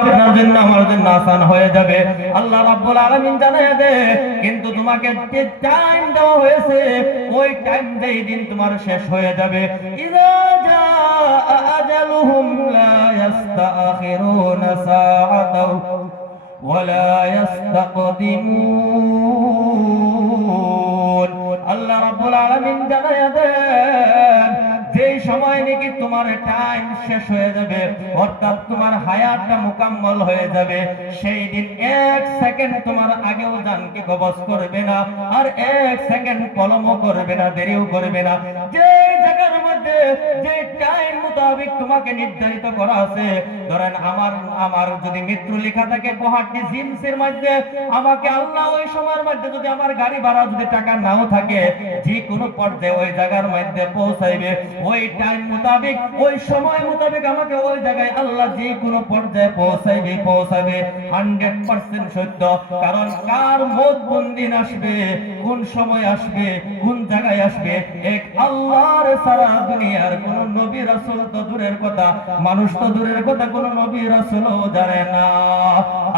আপনার জন্য আমার জন্য আসান হয়ে যাবে। আল্লাহ রাব্বুল আলামিন জানায় দে, কিন্তু তোমাকে যে টাইম দেওয়া হয়েছে ওই টাইম যেই দিন তোমার শেষ হয়ে যাবে, ইযা জাআ আজালুহুম লা ইস্তাখিরুনা সাআতাও ওয়া লা ইস্তাকদিমুন। আল্লাহ রাব্বুল আলামিন জানায় দেন, যেই সময় নাকি তোমার টাইম শেষ হয়ে যাবে, অর্থাৎ তোমার হায়াতটা মুকাম্মল হয়ে যাবে, সেই দিন এক সেকেন্ড তোমার আগেও জানকে কবজ করবে না, আর এক সেকেন্ড কলমও করবে না, দেরিও করবে না। যে জায়গার মধ্যে যে টাইম মোতাবেক তোমাকে নির্ধারিত করা আছে, ধরেন আমার যদি মৃত্যু লেখা থাকে গুয়াহাটি জিমসের মধ্যে, আমাকে আল্লাহ ওই সময়ের মধ্যে যদি আমার গাড়ি ভাড়া যদি টাকা নাও থাকে, যে কোনো পর্যায়ে ওই জায়গার মধ্যে পৌঁছাইবে, ওই টাইম মোতাবেক ওই সময় মোতাবেক আমাকে ওই জায়গায় আল্লাহ যে কোনো পর্যায়ে পৌঁছাবে 100% সত্য। কারণ কার মত কোন দিন আসবে, কোন সময় আসবে, কোন জায়গায় আসবে, এক আল্লাহর সারা দুনিয়ার কোন নবী রাসূল তো দূরের কথা, মানুষ তো দূরের কথা, কোন নবী রাসূলও জানে না।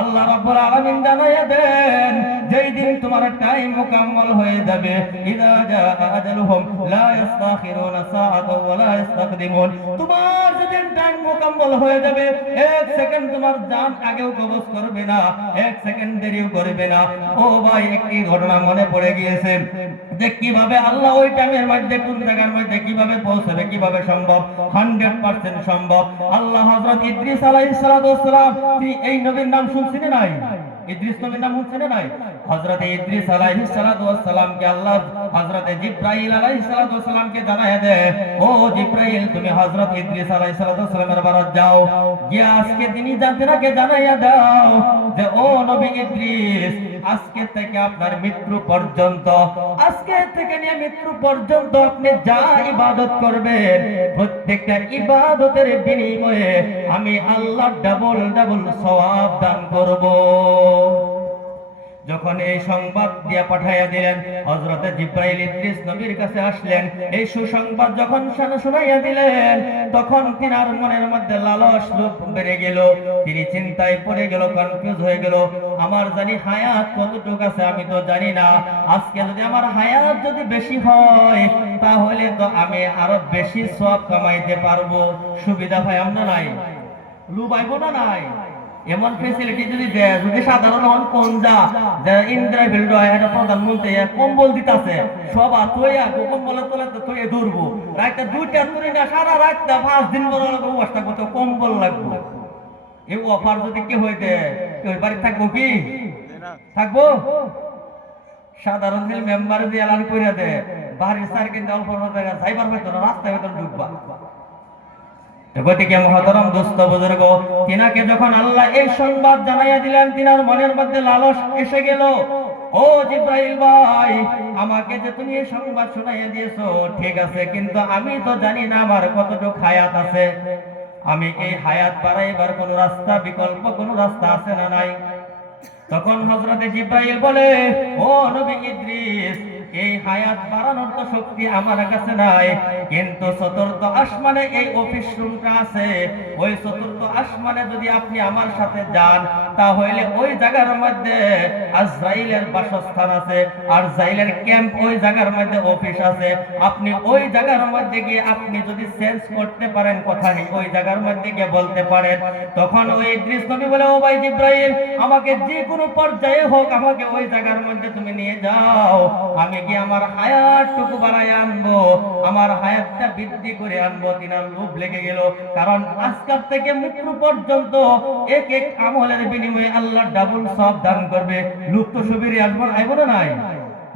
আল্লাহ রাব্বুল আলামিন জানায়া দেন, যেই দিন তোমার টাইম মুকাম্মল হয়ে যাবে, ইযা জাআ আজালুহুম লা ইস্তাখিরুনা সাআতাও ওয়া লা ইস্তাকদিমুন। তোমার যেদিন টাইম মুকাম্মল হয়ে যাবে, এক সেকেন্ড তোমার জান আগেও কবজ করবে না, এক সেকেন্ড দেরিও করবে না। ও ভাই, একটি ঘটনা মনে পড়ে গিয়েছে যে কিভাবে আল্লাহ ওই টাইমের মধ্যে কোন জায়গার মধ্যে কিভাবে পৌঁছাবে, কিভাবে সম্ভব। 100% সম্ভব। আল্লাহ হযরত ইদ্রিস আলাইহিস সালাতু ওয়াস সালাম, এই নবীর নাম শুনছেন নাই? ইদ্রিস নবীর নাম শুনছেন নাই? হযরত ইদ্রিস আলাইহিস সালাতু ওয়াস সালামকে আল্লাহ হযরত জিবরাইল আলাইহিস সালাতু ওয়াস সালামকে জানায় দেয়, ও জিবরাইল, তুমি হযরত ইদ্রিস আলাইহিস সালাতু ওয়াস সালামের বারাত যাও, গিয়ে আজকে তিনি জাতিরাকে জানাইয়া দাও যে ও নবী ইদ্রিস, আজকে থেকে আপনার মৃত্যু পর্যন্ত, আজকে থেকে নিয়ে মৃত্যু পর্যন্ত আপনি যা ইবাদত করবেন, প্রত্যেকটা ইবাদতের বিনিময়ে আমি আল্লাহ ডাবল ডাবল সওয়াব দান করব। যখন এই সংবাদ দিয়া পাঠাইয়া দিলেন, হযরত জিবরাইল ইদ্রিস নবীর কাছে আসলেন, এই সুসংবাদ যখন শোনাইয়া দিলেন, তখন তিনার মনের মধ্যে লালস লোভ বেড়ে গেল, তিনি চিন্তায় পড়ে গেল, কনফিউজ হয়ে গেল। আমার জানি হায়াত কতটুকু আছে আমি তো জানি না, আজকে যদি আমার হায়াত যদি বেশি হয়, তাহলে তো আমি আরো বেশি সওয়াব কামাইতে পারবো। সুবিধা ভাই আমরা নাই, লুবাইবো না নাই, এমন ফেসিলিটি যদি দেয়, যদি সাধারণ হন কোনজা যে ইন্দ্রা ফিল্ড হয়, এটা প্রধানমন্ত্রী কম্বল দিতাছে, সবা তৈয়া কম্বলের তলে তৈয়া ধরবো, রাইতে 2টা 3 না সারা রাতটা 5 দিন বড় অবস্থা করতে কম্বল লাগবে। এই অফার যদি কি হইতে ওই বাড়ি থাকবো, কি থাকবো? সাধারণ মেম্বার দিয়ে এলান করে দেয়, বাড়ির স্যার কিন্তু অল্প জায়গা যাইবার হইতো না, রাস্তায় হয়তো ঢুকবা। গতিকে মহতরম দোস্ত বুজুর্গ, তিনাকে যখন আল্লাহ এই সংবাদ জানাইয়া দিলেন, তিনার মনের মধ্যে লালস এসে গেল, ও জিবরাইল ভাই, আমাকে যে তুমি এই সংবাদ শোনাইয়া দিয়েছো ঠিক আছে, কিন্তু আমি তো জানি না আমার কতটুকু হায়াত আছে, আমি এই হায়াত বাড়াইবার কোন রাস্তা, বিকল্প কোন রাস্তা আছে না নাই? তখন হযরতে জিবরাইল বলে, ও নবী ইদ্রিস, এই হায়াত বাড়ানোর তো শক্তি আমার কাছে নাই, কিন্তু চতুর্থ আসমানে এই অফিস রুমটা আছে, ওই চতুর্থ আসমানে যদি আপনি আমার সাথে যান, তাহলে ওই জায়গার মধ্যে আজরাইলের বাসস্থান আছে, আর জাইলের ক্যাম্প, ওই জায়গার মধ্যে অফিস আছে। আপনি ওই জায়গার মধ্যে গিয়ে আপনি যদি চেঞ্জ করতে পারেন কথা, ওই জায়গার মধ্যে গিয়ে বলতে পারেন। তখন ওই ইদ্রিস নবী বলে, ও ভাই জিবরাইল, আমাকে যে কোনো পর্যায়ে হোক আমাকে ওই জায়গার মধ্যে তুমি নিয়ে যাও, আমি কি আমার হায়াতটুকু বাড়াই আনবো, আমার হায়াতটা বৃদ্ধি করে আনবো। তিনার লোভ লেগে গেল, কারণ আজকাল থেকে মৃত্যু পর্যন্ত এক এক আমলের বিনিময়ে আল্লাহ ডাবল সওয়াব দান করবে। লোভ তো সুবিরে আসবো, আইবো না নাই?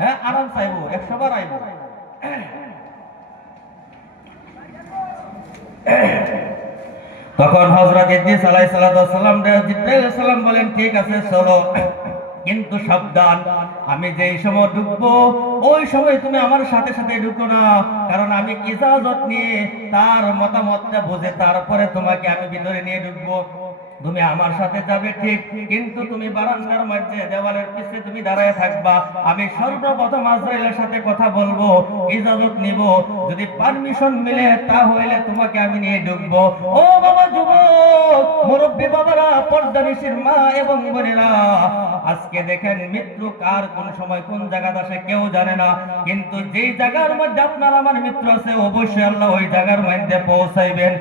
হ্যাঁ, আরাম চাইবো, 100 বার আইবো। তখন হযরত ইদ্রিস আলাইহিস সালাম জিবরাইল আলাইহিস সালাম বলেন, ঠিক আছে চলো, কিন্তু সাবধান, আমি যেই সময় ঢুকবো ওই সময় তুমি আমার সাথে সাথে ঢুকো না, কারণ আমি ইজাজত নিয়ে তার মতামতটা বুঝে তারপরে তোমাকে আমি ভিতরে নিয়ে ঢুকবো। তুমি আমার সাথে যাবে ঠিক, কিন্তু তুমি বারান্দার মধ্যে দেওয়ালের পিছে তুমি দাঁড়ায় থাকবা। আমি সর্বপ্রথম আজরাইলের সাথে কথা বলবো, ইজাজত নিব, যদি পারমিশন মিলে তাহলে তোমাকে আমি নিয়ে ঢুকবো। ও বাবা যুবক, মুরব্বী বাবারা, পর্দানিশীর মা এবং বোনেরা, আজকে দেখেন মৃত্যু কার কোন সময় কোন জায়গাতে আসে কেউ জানে না, কিন্তু যেই জায়গার মধ্যে আপনার আমার মৃত্যু আছে অবশ্যই আল্লাহ ওই জায়গার মধ্যে পৌঁছাইবেন।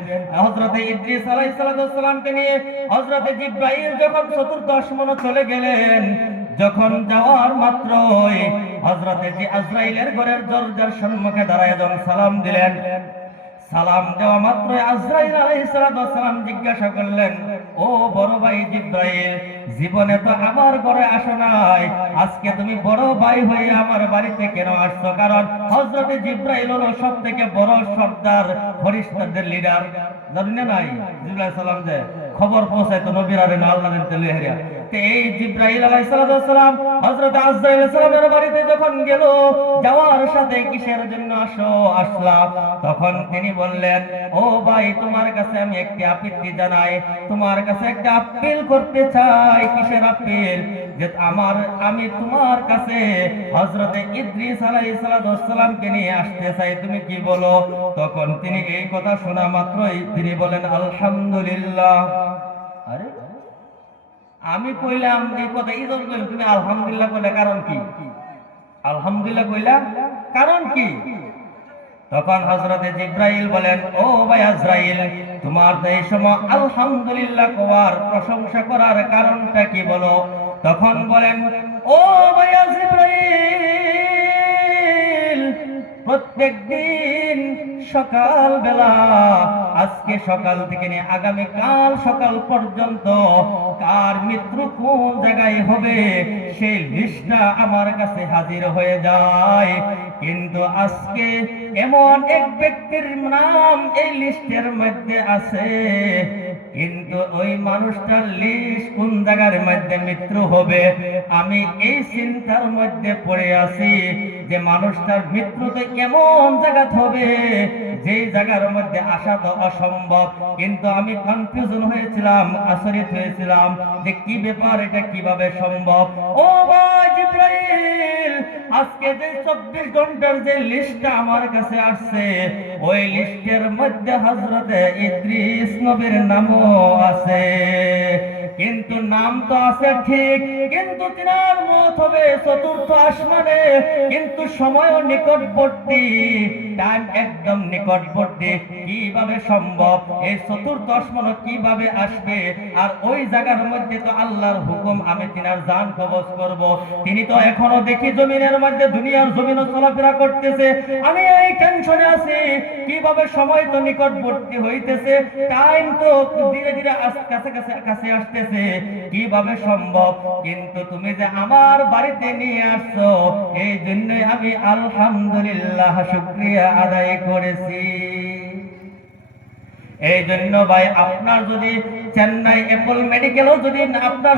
হযরতে ইদ্রিস আলাইহিস সালামকে নিয়ে হযরতে জিবরাইল যখন চতুর্থ আসমানে চলে গেলেন, যখন যাওয়ার মাত্রই হযরতে আজরাইলের ঘরের দরজার সম্মুখে দাঁড়ায় যখন সালাম দিলেন, সালাম দেওয়া মাত্রই আজরাইল আলাইহিস সালাম জিজ্ঞাসা করলেন, ও বড় ভাই জিবরাইল, জীবনে তো আমার ঘরে আসো নাই, আজকে তুমি বড় ভাই হয়ে আমার বাড়িতে কেন আসছো? কারণ হযরতে জিবরাইল হলো সবথেকে বড় সর্দার, ফেরেশতাদের লিডার, জানেন না? নাই জিবরাইল সালাম যে খবর পৌঁছাইতো নবীর আর আল্লাহর তেলে হেরিয়া। এই জিবরাইল আলাইহিস সালাম হযরত আজরাইল সালামের বাড়িতে যখন গেল, যাওয়ার সাথে কিসের জন্য আসলা? তখন তিনি বললেন, ও ভাই, তোমার কাছে আমি একটি আপত্তি জানাই, তোমার কাছে একটা আপিল করতে চাই। কিসের আপিল? যে আমি তোমার কাছে হযরতে ইদ্রিস আলাইহিস সালামকে নিয়ে আসতে চাই, তুমি কি বলো? তখন তিনি এই কথা শোনা মাত্রই তিনি বলেন, আলহামদুলিল্লাহ। আরে আমি কইলাম এই কথা, ইজন কইলাম, তুমি আলহামদুলিল্লাহ কইলে কারণ কি? আলহামদুলিল্লাহ কইলা কারণ কি? তখন হযরতে জিবরাইল বলেন, ও ভাই আজরাইল, তোমার তো এই সময় আলহামদুলিল্লাহ কওয়ার, প্রশংসা করার কারণটা কি বলো? তখন বলেন, ও ভাই জিবরাইল, প্রত্যেকদিন সকাল বেলা, আজকে সকাল থেকে নিয়ে আগামী কাল সকাল পর্যন্ত কার মৃত্যু কোন জায়গায় হবে সেই লিস্টটা আমার কাছে হাজির হয়ে যায়, কিন্তু আজকে এমন এক ব্যক্তির নাম এই লিস্টের মধ্যে আছে, কিন্তু ওই মানুষটার লিস্ট কোন জায়গার মধ্যে মৃত্যু হবে আমি এই চিন্তার মধ্যে পড়ে আছি, যে মানুষটার মৃত্যুতে এমন জায়গা হবে যে জায়গার মধ্যে আসা তো অসম্ভব। কিন্তু আমি কনফিউশন হয়েছিলাম, আশ্চর্য হয়েছিলাম যে কি ব্যাপার, এটা কিভাবে সম্ভব? ও ভাই জিবরাইল, আজকে যে 24 ঘন্টার যে লিস্টটা আমার কাছে আসছে, ওই লিস্টের মধ্যে হযরতে ইদ্রিস নবীর নামও আছে, কিন্তু নাম তো আছে ঠিক, কিন্তু তিনার মত হবে চতুর্থ আসমানে, কিন্তু সময়ও নিকটবর্তী, টাইম একদম নিকটবর্তী। কিভাবে সম্ভব? এই চতুর্থ আসমানে কিভাবে আসবে? আর ওই জায়গার মধ্যে তো আল্লাহর হুকুম, আমি তিনার জান কবজ করব। তিনি তো এখনো দেখি জমিনের মধ্যে, দুনিয়ার জমিনও চলাফেরা করতেছে, আমি এই টেনশনে আছি, কিভাবে সময় তো নিকটবর্তী হইতেছে, টাইম তো ধীরে ধীরে কাছে আসতেছে, কিভাবে সম্ভব? কিন্তু তুমি যে আমার বাড়িতে নিয়ে আসছো, এই জন্য আমি আলহামদুলিল্লাহ শুকরিয়া আদায় করেছি। এই জন্য ভাই, আপনার যদি চেন্নাই অ্যাপল মেডিকেলও যদি আপনার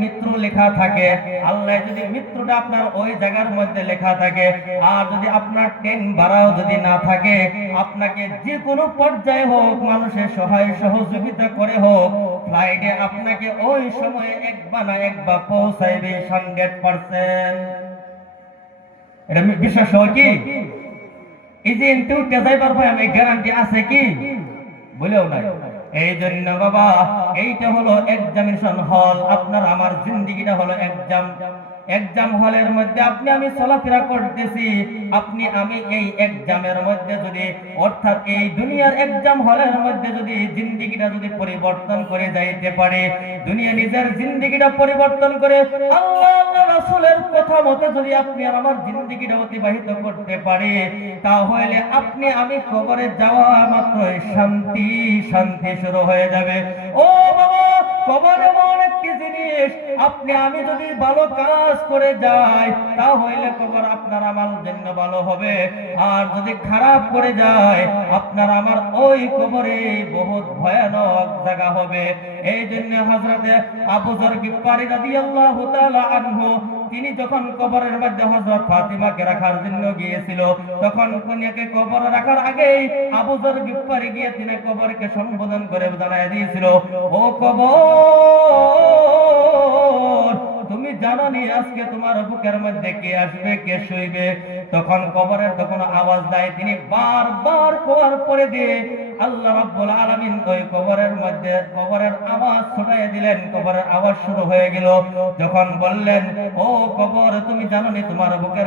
মৃত্যু লেখা থাকে, আল্লাহ যদি মৃত্যুটা আপনার ওই জায়গার মধ্যে লেখা থাকে, আর যদি আপনার ট্রেন ভাড়াও যদি না থাকে, আপনাকে যে কোনো পর্যায়ে হোক মানুষের সহায় সহযোগিতা করে হোক, ফ্লাইটে আপনাকে ওই সময়ে একবার পৌঁছাইবে 100%। এটা বিশ্বাস হয় কি? এই যে ইন্টারভিউতে যাইবার ভাই আমি গ্যারান্টি আছে কি? বলেও নাই। এই জন্য বাবা, এইটা হলো এক্সামিনেশন হল, আপনার আমার জিন্দেগিটা হলো এক্সাম হলের মধ্যে আপনি আমি চলাফেরা করতেছি, আপনি আমি এই এক্সামের মধ্যে যদি, অর্থাৎ এই দুনিয়ার এক্সাম হলের মধ্যে যদি জিন্দেগিটা যদি পরিবর্তন করে যাইতে পারে, দুনিয়া নিজের জিন্দেগিটা পরিবর্তন করে আল্লাহ রাসূলের কথা মতে যদি আপনি আর আমার জিন্দেগিটা অতিবাহিত করতে পারে, তাহলে আপনি আমি কবরে যাওয়া মাত্র শান্তি শুরু হয়ে যাবে। ও বাবা, কবর এমন একটি জিনিস, আপনি আমি যদি ভালো কাজ করে যাই, তাহলে কবর আপনার আমার জন্য ভালো হবে, আর যদি খারাপ করে যায়, আপনার আমার ওই কবরে বহুত ভয়ানক জায়গা হবে। এই জন্য হযরতে আবু যর গিফারী রাদিয়াল্লাহু তাআলা আনহু তিনি যখন কবরের মধ্যে হযরত ফাতিমাকে রাখার জন্য গিয়েছিল, তখন কন্যাকে কবরে রাখার আগেই আবু যর গিফারি গিয়ে তিনি কবরকে সম্বোধন করে জানায় দিয়েছিল, ও কবর, তুমি জানো নি আজকে তোমার বুকের মধ্যে কে আসবে, কে শুইবে? তখন কবরের তখন আওয়াজ দেয়, তিনি বারবার কোয়ার পরে দিয়ে আল্লাহ রাব্বুল আলামিন ওই কবরের মধ্যে কবরের আওয়াজ ছড়াইয়া দিলেন। কবরের আওয়াজ শুরু হয়ে গেল। যখন বললেন, ও কবর, তুমি জানো নি তোমার বুকের